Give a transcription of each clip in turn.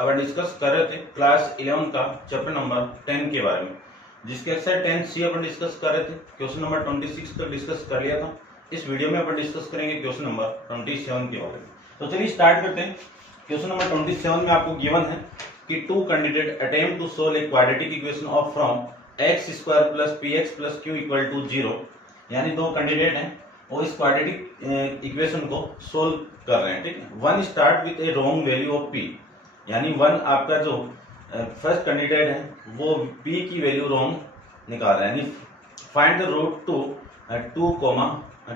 अब डिस्कस कर रहे थे क्लास 11 का चैप्टर नंबर 10 के बारे में, जिसके एक्सरसाइज 10C अपन डिस्कस कर रहे थे। क्वेश्चन नंबर 26 तक डिस्कस कर लिया था। इस वीडियो में अपन डिस्कस करेंगे क्वेश्चन नंबर 27 के बारे में। तो चलिए स्टार्ट करते हैं। क्वेश्चन नंबर 27 में आपको गिवन है कि two candidate attempt to solve a quadratic equation of from x square plus p x plus q equal to 0, यानी दो कैंडिडेट हैं वो इस क्वाड्रेटिक इक्वेशन को सोल्व कर रहे हैं। ठीक है, one start with a wrong value of p, यानी वन आपका जो फर्स्ट कैंडिडेट है वो p की वैल्यू रॉन्ग निकाल रहा है, यानी find the root to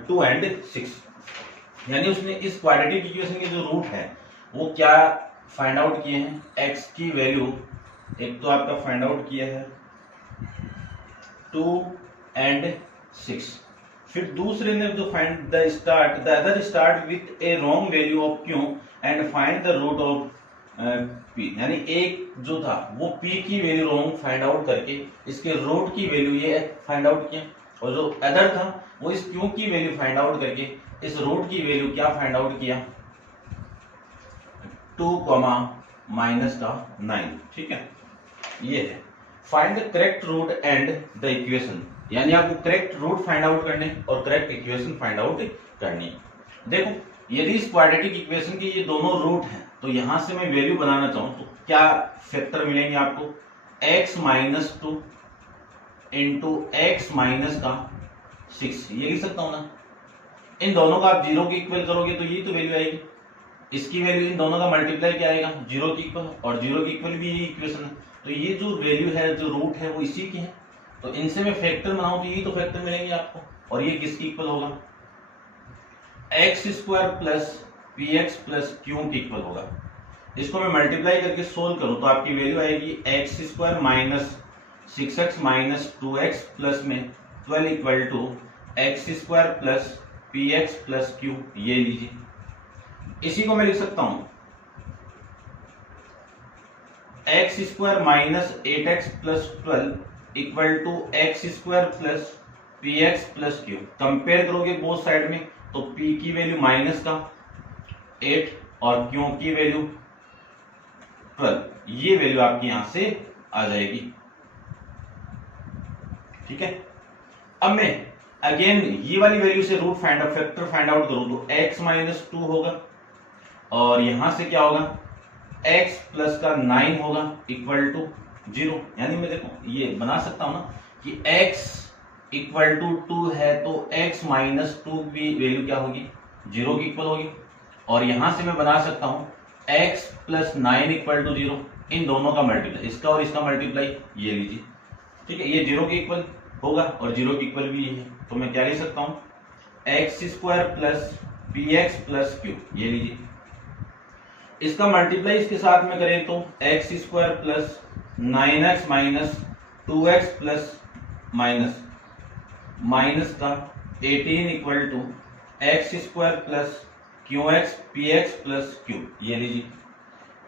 2 and 6, यानी उसने इस क्वाड्रेटिक इक्वेशन के जो रूट है वो क्या फाइंड आउट किए हैं। x की वैल्यू एक तो आपका फाइंड आउट किया है 2 एंड 6, फिर दूसरे ने जो find the other start with a wrong value of q and find the root of p, यानी एक जो था वो p की वैल्यू रॉन्ग फाइंड आउट करके इसके रूट की वैल्यू ये फाइंड आउट किया, और जो अदर था वो इस q की वैल्यू फाइंड आउट करके इस रूट की वैल्यू क्या फाइंड आउट किया 2, -9। ठीक है, ये है find the correct root and the equation, यानी आपको करेक्ट रूट फाइंड आउट करने और करेक्ट इक्वेशन फाइंड आउट करनी है। देखो यदि इस क्वाड्रेटिक इक्वेशन के ये दोनों रूट हैं तो यहां से मैं वैल्यू बनाना चाहूं तो क्या फैक्टर मिलेंगे आपको, x - 2 इंटू x - 6, ये लिख सकता हूं ना। इन दोनों का आप 0 के इक्वल करोगे तो ये तो वैल्यू आएगी, इसकी वैल्यू इन दोनों का मल्टीप्लाई क्या आएगा 0 के इक्वल, और 0 के इक्वल भी ये इक्वेशन है, तो ये जो वैल्यू है जो रूट है वो इसी की है, तो इनसे मैं फैक्टर बनाऊं तो ये तो फैक्टर मिलेंगे आपको, और ये किसकी इक्वल होगा x square plus p x plus Q के इक्वल होगा। इसको मैं मल्टीप्लाई करके सोल्व करूं तो आपकी वैल्यू आएगी x square minus 6x minus 2x plus में 12 equal to x square plus p x plus q, ये लीजिए। इसी को मैं लिख सकता हूं x square minus 8x plus 12 equal to x square plus p x plus q. Compare करोगे बोथ साइड में तो p की वैल्यू माइनस का 8 और q की वैल्यू 12, ये वैल्यू आपकी यहां से आ जाएगी। ठीक है, अब मैं अगेन ये वाली वैल्यू से रूट फैक्टर फाइंड आउट करूं तो x - 2 होगा, और यहां से क्या होगा x प्लस का 9 होगा इक्वल टू 0, यानी मैं देखो ये बना सकता हूं ना कि x इक्वल टू 2 है तो x - 2 की वैल्यू क्या होगी 0 की इक्वल होगी, और यहां से मैं बना सकता हूं x प्लस 9 इक्वल टू 0, इन दोनों का मल्टीप्लाई, इसका और इसका मल्टीप्लाई, ये लीजिए। ठीक है, ये 0 के इक्वल होगा और 0 की इक्वल भी ये है, तो मैं क्या लिख सकता हूं x square plus p x plus q, ये लीजिए। इसका मल्टीप्लाई इसके साथ में करें तो x square plus 9x minus 2x plus minus का 18 equal to x square plus q x p x plus q, ये लीजिए।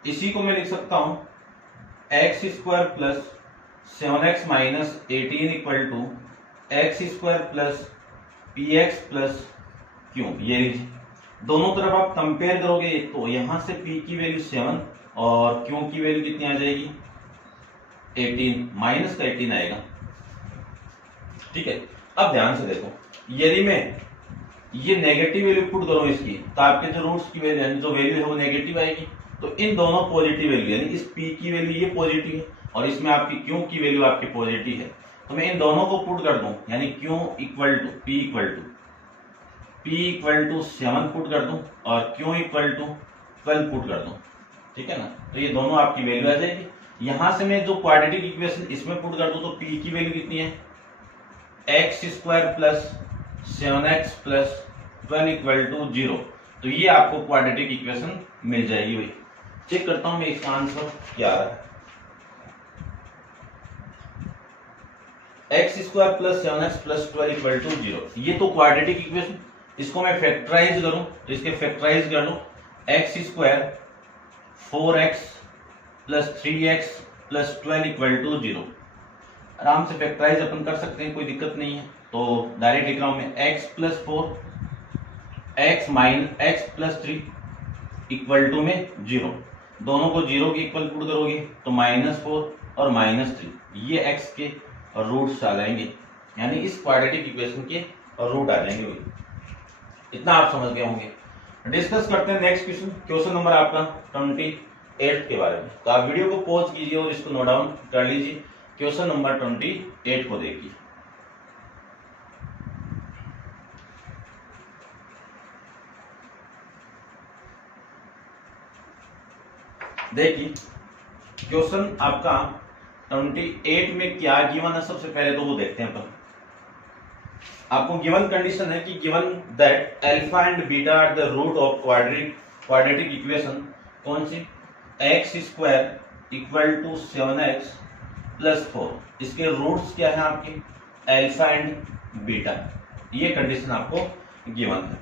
इसी को मैं लिख सकता हूं x square plus 7x minus 18 equal to x square plus p x plus q, ये लीजिए। दोनों तरफ आप कंपेयर करोगे तो यहां से p की वैल्यू 7 और q की वैल्यू कितनी आ जाएगी 18, माइनस का 18 आएगा। ठीक है, अब ध्यान से देखो, यदि मैं ये नेगेटिव वैल्यू पुट करूं इसकी तो आपके जो रूट्स की वैल्यू जो वैल्यू है वो नेगेटिव आएगी, तो इन दोनों पॉजिटिव वैल्यू, यानी इस p की वैल्यू ये पॉजिटिव है और इसमें आपकी q की वैल्यू आपकी पॉजिटिव है, तो मैं इन दोनों को पुट कर दूं, यानी q equal to p equal to 7 put कर दूं और q इक्वल टू 12 पुट कर दूं। ठीक है ना, तो ये दोनों आपकी वैल्यू आ जाएगी। यहां से मैं जो क्वाड्रेटिक इक्वेशन इसमें पुट कर दूं तो p की वैल्यू कितनी है x square plus 7x plus 12 equal to 0, तो ये आपको क्वाड्रेटिक इक्वेशन मिल जाएगी। भाई चेक करता हूं मैं इसका आंसर क्या आ रहा है, x square plus 7x plus 12 equal to 0, ये तो क्वाड्रेटिक इक्वेशन। इसको मैं फैक्टराइज करूं तो इसके फैक्टराइज कर लूं x square 4x plus 3x plus 12 equal to 0, आराम से फैक्टराइज अपन कर सकते हैं, कोई दिक्कत नहीं है। तो डायरेक्ट लिख रहा हूं मैं x plus 4 x minus x plus 3 equal to में 0, दोनों को 0 के इक्वल पुट करोगे तो -4 और -3 ये x के रूट्स आ जाएंगे, यानी इस क्वाड्रेटिक इक्वेशन के रूट आ जाएंगे भाई। इतना आप समझ गए होंगे। डिस्कस करते हैं नेक्स्ट क्वेश्चन, क्वेश्चन नंबर आपका 28 के बारे में। तो आप वीडियो को पॉज कीजिए और इसको नोट डाउन कर लीजिए। क्वेश्चन नंबर 28 को देखिए। देखिए क्वेश्चन आपका 28 में क्या गिवन है, सबसे पहले तो वो देखते हैं अपन। आपको गिवन कंडीशन है कि given that alpha and beta are the root of quadratic equation, कौन सी, x square equal to 7x plus 4। इसके रूट्स क्या है आपके, अल्फा एंड बीटा, ये कंडीशन आपको गिवन है।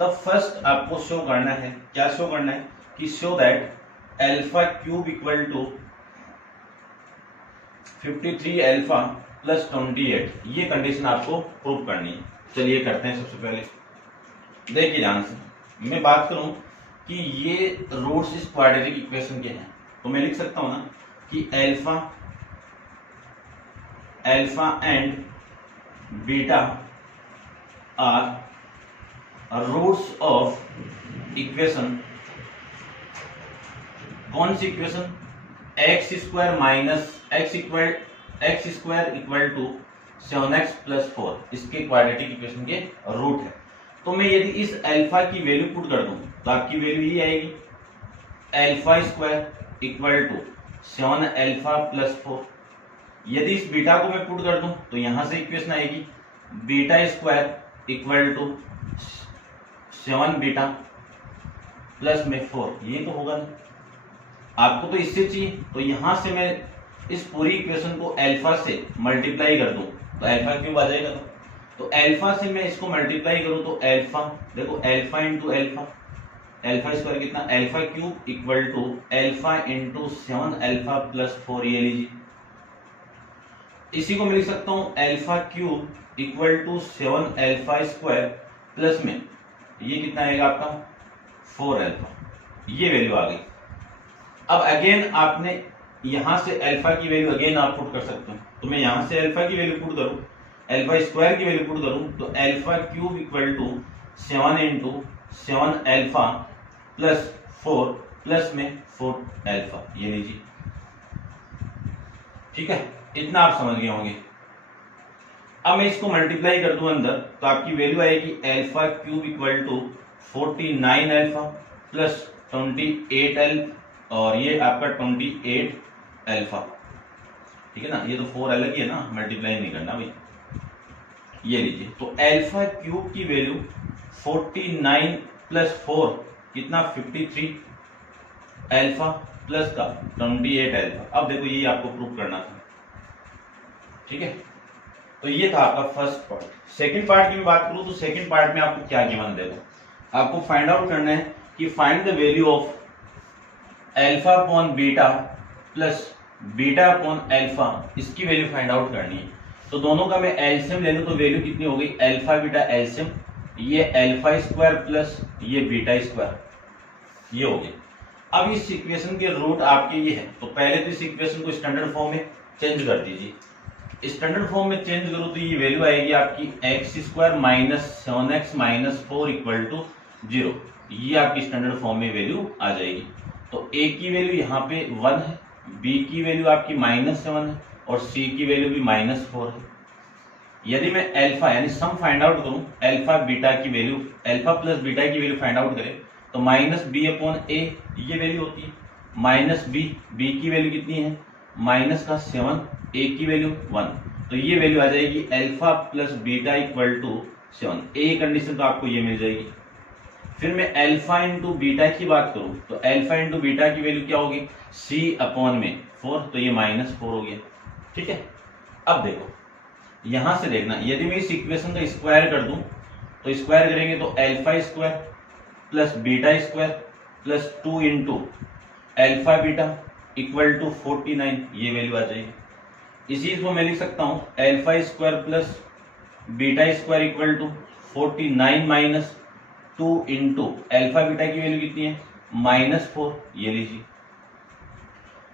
तब फर्स्ट आपको शो करना है, क्या शो करना है कि show that alpha cube equal to 53 alpha plus 28, ये कंडीशन आपको प्रूव करनी है। चलिए करते हैं। सबसे पहले देखिए ध्यान से, मैं बात करूं कि ये रूट्स इस क्वाड्रेटिक इक्वेशन के हैं, तो मैं लिख सकता हूं ना कि alpha and beta are roots of equation, कौन सी equation, x square equal to 7x plus 4, इसके क्वाड्रेटिक इक्वेशन के रूट है। तो मैं यदि इस अल्फा की वैल्यू पुट कर दूं तो आपकी वैल्यू ये आएगी, alpha square equal to 7 alpha plus 4। यदि इस बीटा को मैं पुट कर दूं तो यहां से इक्वेशन आएगी beta square equal to 7 beta plus में 4, ये तो होगा ना। आपको तो इससे चाहिए, तो यहां से मैं इस पूरी इक्वेशन को अल्फा से मल्टीप्लाई कर दूं तो अल्फा क्यूब आ जाएगा। तो अल्फा से मैं इसको मल्टीप्लाई करूं तो अल्फा, देखो alpha into alpha, alpha square कितना, alpha cube equal to alpha into 7 alpha plus 4, ये लीजिए। इसी को मैं लिख सकता हूं alpha cube equal to 7 alpha square plus में ये कितना आएगा आपका 4 अल्फा, ये वैल्यू आ गई। अब अगेन आपने यहां से अल्फा की वैल्यू अगेन आप पुट कर सकते हो, तो मैं यहां से अल्फा की वैल्यू पुट करूं, अल्फा स्क्वायर की वैल्यू पुट करूं तो alpha cube equal to 7 into 7 alpha plus 4 plus में 4 अल्फा, ये लीजिए। ठीक है, इतना आप समझ गए होंगे। अब मैं इसको मल्टीप्लाई कर दूं अंदर तो आपकी वैल्यू आएगी alpha cube equal to 49 alpha plus 28 alpha, और ये आपका 28 अल्फा। ठीक है ना, ये तो 4 अलग ही है ना, मल्टीप्लाई नहीं करना भाई। ये लीजिए, तो अल्फा क्यूब की वैल्यू 49 प्लस 4 कितना 53 अल्फा प्लस का 28 अल्फा। अब देखो ये आपको प्रूव करना था। ठीक है, तो ये था आपका फर्स्ट पार्ट। सेकंड पार्ट की मैं बात करूं तो सेकंड पार्ट में आपको क्या गिवन, देखो आपको फाइंड आउट करना है कि find the value of alpha upon beta plus beta upon alpha, इसकी वैल्यू फाइंड आउट करनी है। तो दोनों का मैं एलसीएम ले लूं तो वैल्यू कितनी हो गई, अल्फा बीटा एलसीएम, ये अल्फा स्क्वायर प्लस ये बीटा स्क्वायर, ये हो गया। अब इस इक्वेशन के रूट आपके ये है, तो पहले तो इस इक्वेशन को स्टैंडर्ड फॉर्म में चेंज कर दीजिए। स्टैंडर्ड फॉर्म में चेंज करो तो ये वैल्यू आएगी आपकी x square minus 7x minus 4 equal to 0, ये आपकी स्टैंडर्ड फॉर्म में वैल्यू आ जाएगी। तो ए की वैल्यू यहाँ पे 1 है, बी की वैल्यू आपकी -7 है और सी की वैल्यू भी -4 है। यदि मैं अल्फा यानी सम फाइंड आउट करूं, अल्फा बीटा की वैल्यू, अल्फा प्लस बीटा की वैल्यू फाइंड आउट करें तो -b अपॉन a ये वैल्यू होती है, -b की वैल्यू कितनी है -7, a की वैल्यू 1, तो ये वैल्यू आ जाएगी alpha plus beta equal to 7। ए कंडीशन तो आपको ये मिल जाएगी। फिर मैं अल्फा इंटू बीटा की बात करूं तो अल्फा इंटू बीटा की वैल्यू क्या होगी, c अपॉन में 4, तो ये -4 हो गया। ठीक है, अब देखो यहां से देखना, यदि मैं इस इक्वेशन का स्क्वायर कर दूं तो स्क्वायर करेंगे तो alpha square plus beta square plus 2 into alpha beta equal to 49, ये वैल्यू आ जाएगी। इसी को मैं लिख सकता हूं alpha square plus beta square equal to 49 minus 2 into alpha beta की वैल्यू कितनी है -4, ये लीजिए।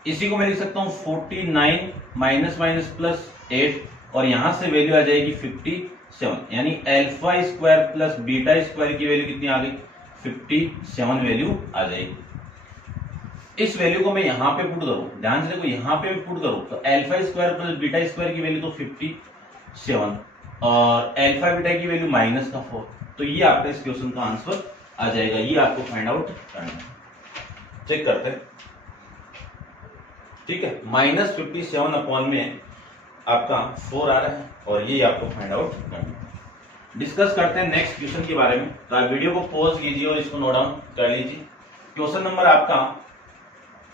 इसी को मैं लिख सकता हूं 49 माइनस माइनस प्लस 8 और यहां से वैल्यू आ जाएगी 57, यानी alpha square plus beta square की वैल्यू कितनी आ गई 57 वैल्यू आ जाएगी। इस वैल्यू को मैं यहां पे पुट करूं, ध्यान से देखो यहां पे पुट करूं तो alpha square plus beta square की वैल्यू तो 57 और अल्फा बीटा की वैल्यू -4, तो ये आपका इस क्वेश्चन का आंसर आ जाएगा। ये आपको फाइंड आउट करना है, चेक करते हैं। ठीक है, -57 अपॉन में आपका 4 आ रहा है और ये आपको फाइंड आउट करना है। डिस्कस करते हैं नेक्स्ट क्वेश्चन के बारे में, तो आप वीडियो को पॉज कीजिए और इसको नोट डाउन कर लीजिए। क्वेश्चन नंबर आपका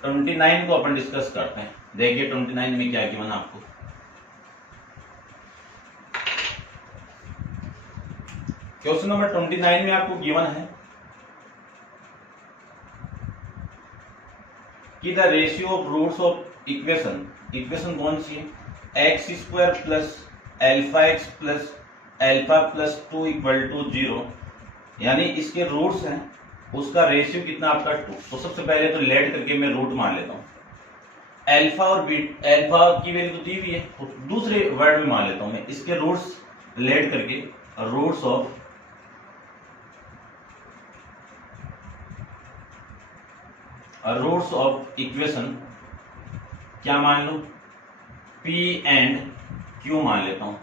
29 को अपन डिस्कस करते हैं। देखिए 29 में क्या गिवन आपको। क्वेश्चन नंबर 29 में आपको गिवन है कि the ratio of roots of equation कौन सी है, x square plus alpha x plus alpha plus 2 equal to 0, यानी इसके रूट्स हैं, उसका रेशियो कितना आपका 2। तो सबसे पहले तो लेट करके मैं रूट मान लेता हूँ। अल्फा और अल्फा की वैल्यू तो दी हुई है, तो दूसरे वर्ड में मान लेता हूं मैं इसके रूट्स लेट करके, रूट्स ऑफ इक्वेशन क्या मान लो, P एंड Q मान लेता हूं।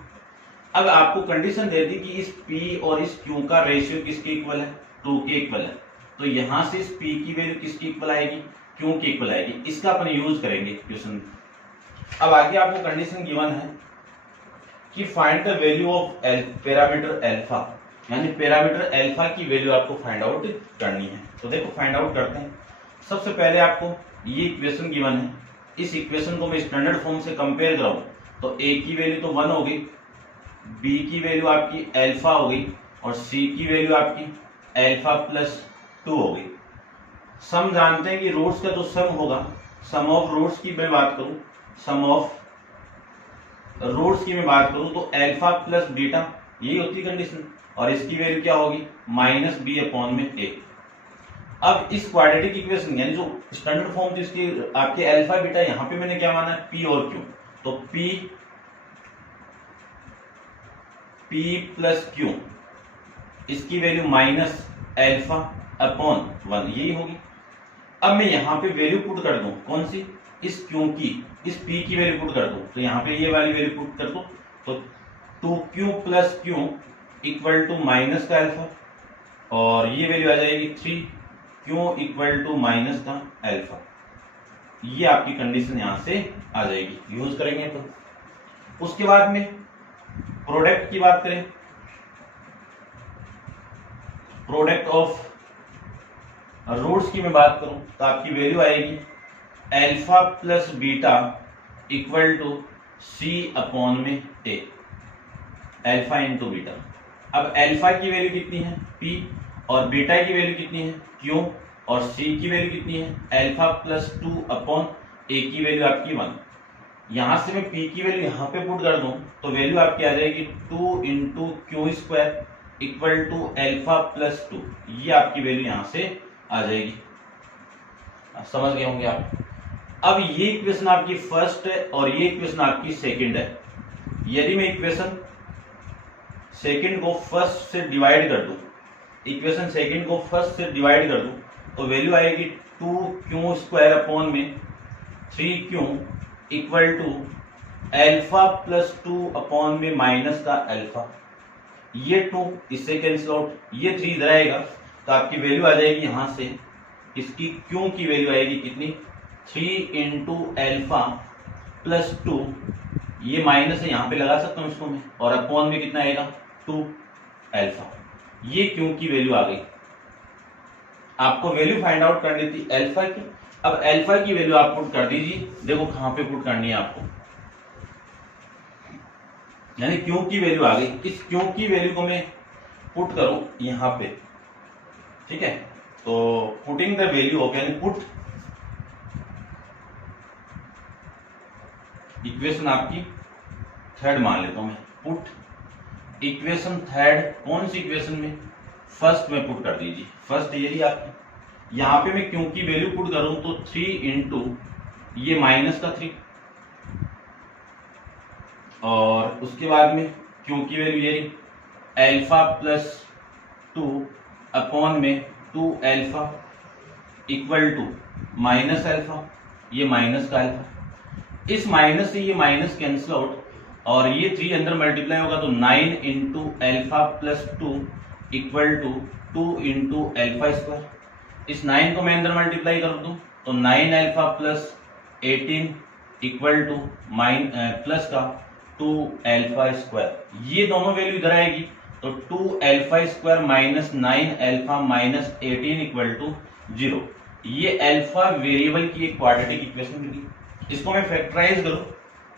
अब आपको कंडीशन दे दी कि इस P और इस Q का रेशियो किसके इक्वल है, 2 के इक्वल है। तो यहां से इस P की वैल्यू किसकी इक्वल आएगी, Q की इक्वल आएगी। इसका अपन यूज करेंगे क्वेश्चन में। अब आगे आपको कंडीशन गिवन है कि find the value of parameter alpha, यानी पैरामीटर अल्फा की वैल्यू आपको फाइंड आउट करनी है। तो देखो फाइंड आउट करते हैं। सबसे पहले आपको ये इक्वेशन गिवन है, इस इक्वेशन को मैं स्टैंडर्ड फॉर्म से कंपेयर कराऊं तो A की वैल्यू तो 1 हो गई, B की वैल्यू आपकी अल्फा हो गई और C की वैल्यू आपकी अल्फा प्लस 2 हो गई। सम जानते हैं कि रूट्स का जो सम होगा, सम ऑफ रूट्स की मैं बात करूं, सम ऑफ रूट्स की मैं बात करूं तो अल्फा प्लस बीटा यही होती कंडीशन, और इसकी वैल्यू क्या होगी -b अपॉन में a। अब इस क्वाड्रेटिक इक्वेशन यानी जो स्टैंडर्ड फॉर्म थी इसकी आपके अल्फा बीटा, यहां पे मैंने क्या माना है p और q, तो p प्लस q इसकी वैल्यू माइनस अल्फा अपॉन 1 यही होगी। अब मैं यहां पे वैल्यू पुट कर दूं, कौन सी, इस q की, इस p की वैल्यू पुट कर दूं, तो यहां पे ये वाली वैल्यू पुट कर दूं तो 2q plus q equal to minus का अल्फा और ये वैल्यू आ जाएगी 3q इक्वल टू माइनस का अल्फा। ये आपकी कंडीशन यहां से आ जाएगी, यूज करेंगे तो। उसके बाद में प्रोडक्ट की बात करें, प्रोडक्ट ऑफ रूट्स की मैं बात करूं तो आपकी वैल्यू आएगी alpha plus beta equal to c upon में a, अल्फा इंटू बीटा। अब अल्फा की वैल्यू कितनी है p और बीटा की वैल्यू कितनी है q और c की वैल्यू कितनी है अल्फा प्लस 2 अपॉन a की वैल्यू आपकी 1। यहां से मैं p की वैल्यू यहां पे पुट कर दूं तो वैल्यू आपकी आ जाएगी 2 into q square equal to alpha plus 2। ये आपकी वैल्यू यहां से आ जाएगी, समझ गए होंगे आप। अब ये इक्वेशन आपकी फर्स्ट है और ये इक्वेशन आपकी सेकंड है। यदि मैं इक्वेशन सेकंड को फर्स्ट से डिवाइड कर दूं, इक्वेशन सेकंड को फर्स्ट से डिवाइड कर दूं तो वैल्यू आएगी 2q स्क्वायर अपॉन में 3q equal to alpha plus 2 upon में माइनस का अल्फा। ये 2 इससे कैंसिल आउट, ये 3 इधर आएगा तो आपकी वैल्यू आ जाएगी यहां से, इसकी q की वैल्यू आएगी कितनी 3 इंटू अल्फा प्लस 2, ये माइनस है यहां पे लगा सकता हूं इसको मैं, और अपॉन में कितना आएगा 2 अल्फा। ये q की वैल्यू आ गई। आपको वैल्यू फाइंड आउट करनी थी अल्फा की। अब अल्फा की वैल्यू आप पुट कर दीजिए, देखो कहां पे पुट करनी है आपको, यानी q की वैल्यू आ गई। इस q की वैल्यू को मैं पुट करूं यहां पे, ठीक है, तो पुटिंग द वैल्यू ऑफ, यानी पुट इक्वेशन आपकी थर्ड मान लेता हूं मैं, पुट इक्वेशन थर्ड, कौन सी इक्वेशन में, फर्स्ट में पुट कर दीजिए। फर्स्ट यही आपकी, यहां पे मैं क्यों की वैल्यू पुट करूं तो 3 इंटू ये माइनस का 3, और उसके बाद में क्यू की वैल्यू ये रही अल्फा प्लस 2 अपॉन में 2 alpha equal to minus alpha, ये माइनस का अल्फा, इस माइनस से ये माइनस कैंसिल आउट और ये 3 अंदर मल्टीप्लाई होगा तो 9 into alpha plus 2 equal to 2 into alpha square. इस 9 को मैं अंदर मल्टीप्लाई कर दूं तो 9 alpha plus 18 equal two plus का 2 अल्फा स्क्वायर, ये दोनों वैल्यू इधर आएगी तो 2 alpha square minus 9 alpha minus 18 equal to 0। ये अल्फा वेरिएबल की एक क्वाड्रेटिक इक्वेशन मिली। इसको मैं फैक्टराइज करूं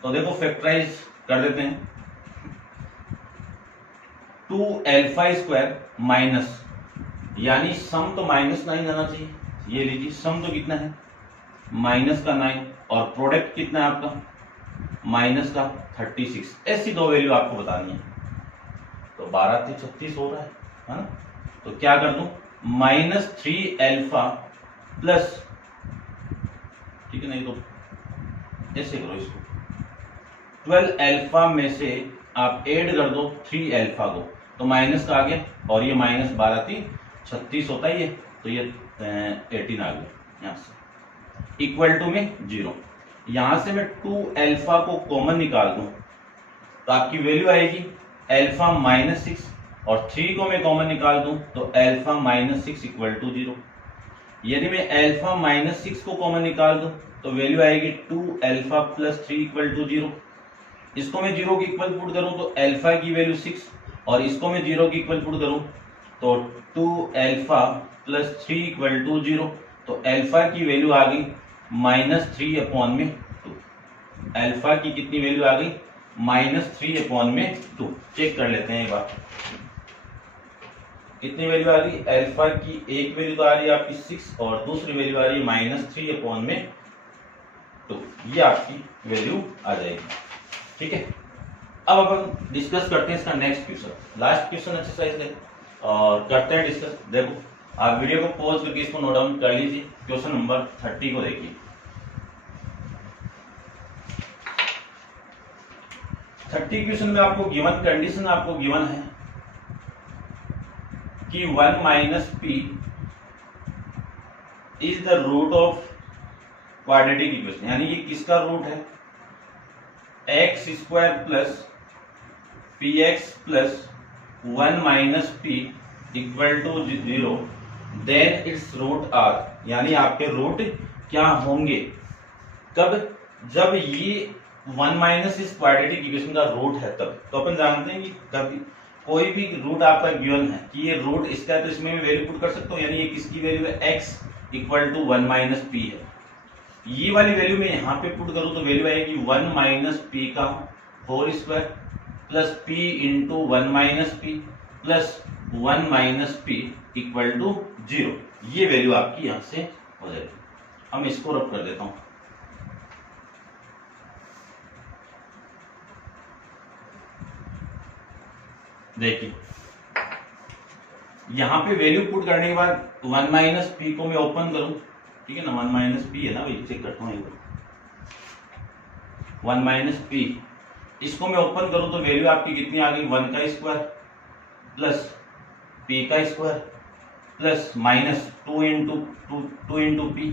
तो देखो फैक्टराइज कर देते हैं, 2 अल्फा स्क्वायर माइनस, यानी सम तो -9 आना चाहिए, ये लीजिए सम तो कितना है -9 और प्रोडक्ट कितना है आपका -36। ऐसी दो वैल्यू आपको बतानी है तो 12 से 36 हो रहा है ना। तो क्या कर दूं -3 अल्फा प्लस, ठीक है, नहीं तो ऐसे करो इसको, 12 अल्फा में से आप ऐड कर दो 3 अल्फा को तो माइनस का आ गया और ये -12 36 होता ही है तो ये 18 आ गया यहां से इक्वल टू में 0। यहां से मैं 2 अल्फा को कॉमन निकाल दूं तो आपकी वैल्यू आएगी अल्फा -6 और 3 को मैं कॉमन निकाल दूं तो अल्फा -6 इक्वल टू 0। यदि मैं अल्फा -6 को कॉमन निकाल दूं तो वैल्यू आएगी 2 अल्फा प्लस 3 इक्वल टू 0। इसको मैं 0 की इक्वल पुट करूं तो अल्फा की वैल्यू 6 और इसको मैं 0 की इक्वल पुट करूं तो 2 अल्फा प्लस 3 इक्वल टू 0। तो अल्फा की वैल्यू आ गई -3 अपॉन में 2। अल्फा की कितनी वैल्यू आ गई -3 अपॉन में 2। चेक कर लेते हैं एक बार कितनी वैल्यू आ गई। अल्फा की एक वैल्यू तो आ रही है आपकी 6 और दूसरी वैल्यू आ रही है -3 अपॉन में 2। ये आपकी वैल्यू आ जाएगी, ठीक है। अब अपन डिस्कस करते हैं इसका next question, last question exercise है और करते हैं डिस्कस। देखो आप वीडियो को पॉज करके इसको नोट डाउन कर लीजिए। क्वेश्चन नंबर 30 को देखिए। 30 क्वेश्चन में आपको गिवन कंडीशन आपको गिवन है कि 1 minus p is the root of quadratic equation, यानी ये किसका रूट है x square plus p x plus 1 minus p equal to 0, then its root are, यानी आपके रूट क्या होंगे कब, जब ये 1 माइनस इस क्वाड्रेटिक इक्वेशन का रूट है तब। तो अपन जानते हैं कि कभी कोई भी रूट आपका गिवन है कि ये रूट इसका है तो इसमें वैल्यू पुट कर सकते हो, यानी ये किसकी वैल्यू है x equal to 1 minus p है। ये वाली वैल्यू में यहाँ पे पुट करूं तो वैल्यू आएगी 1 माइनस पी का whole square plus p into 1 minus p plus 1 minus p equal to 0। ये वैल्यू आपकी यहां से हो जाएगी। हम इसको रब कर देता हूं, देखिए यहां पे वैल्यू पुट करने के बाद 1 माइनस पी को मैं ओपन करूं, ठीक है ना, 1 माइनस पी है ना भाई, चेक करता हूं 1 माइनस पी, इसको मैं ओपन करूं तो वैल्यू आपकी कितनी आ गई 1 का स्क्वायर प्लस पी का square plus minus 2 into p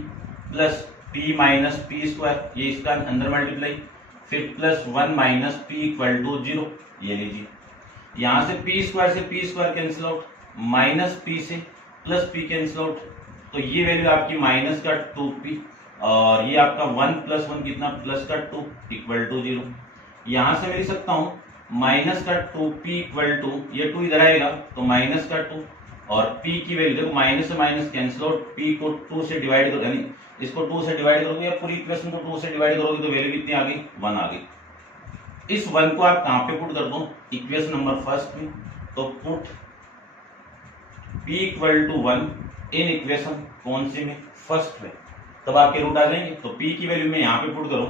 plus p minus p square, ये इसका अंदर मल्टीप्लाई, फिर plus 1 minus p equal to 0। ये लीजिए यहां से पी स्क्वायर से p square cancel out, minus p से प्लस पी कैंसिल आउट, तो ये वैल्यू आपकी माइनस का 2p और ये आपका 1 प्लस 1 कितना प्लस का 2 इक्वल टू 0। यहां से मैं लिख सकता हूं माइनस का 2p इक्वल टू, ये 2 इधर आएगा तो माइनस का 2 और p की वैल्यू देखो माइनस से माइनस कैंसिल आउट, p को 2 से डिवाइड करो, यानी इसको 2 से डिवाइड करोगे या पूरी इक्वेशन को 2 से डिवाइड करोगे तो वैल्यू कितनी आ गई 1 आ गई। इस 1 को आप कहां पे पुट कर दो इक्वेशन नंबर फर्स्ट में, तो put p equal to 1 in equation कौन सी में फर्स्ट में, तब आपके रूट आ जाएंगे। तो p की वैल्यू में यहां पे पुट करूं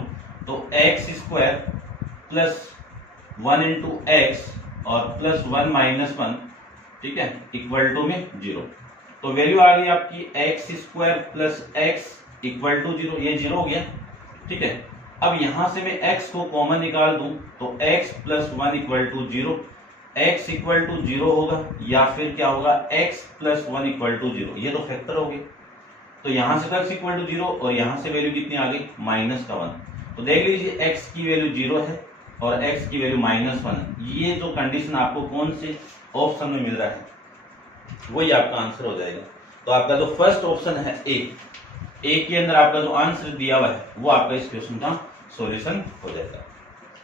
तो x square plus 1 into x और प्लस 1 माइनस 1, ठीक है, इक्वल टू में 0। तो वैल्यू आ गई आपकी x square plus x equal to 0, ये 0 हो गया। ठीक है। अब यहां से मैं x को कॉमन निकाल दूं तो x plus 1 equal to 0, x equal to 0 होगा या फिर क्या होगा x प्लस 1 इक्वल टू 0, ये तो फैक्टर हो गए। तो यहां से तो x इक्वल टू 0 और यहां से वैल्यू कितनी आ गई माइनस का 1। तो देख लीजिए x की वैल्यू 0 है और x की वैल्यू माइनस 1। ये जो कंडीशन आपको कौन से ऑप्शन में मिल रहा है वही आपका आंसर हो जाएगा। तो आपका जो फर्स्ट ऑप्शन है ए के अंदर आपका जो आंसर दिया हुआ है वो आपका इस क्वेश्चन का सॉल्यूशन हो जाएगा।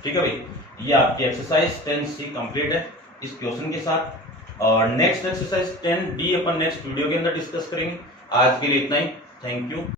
ठीक है भाई, ये आपकी एक्सरसाइज 10C कंप्लीट है इस क्वेश्चन के साथ। और नेक्स्ट एक्सरसाइज 10D अपन नेक्स्ट वीडियो के अंदर डिस्कस करेंगे। आज के लिए इतना ही, थैंक यू।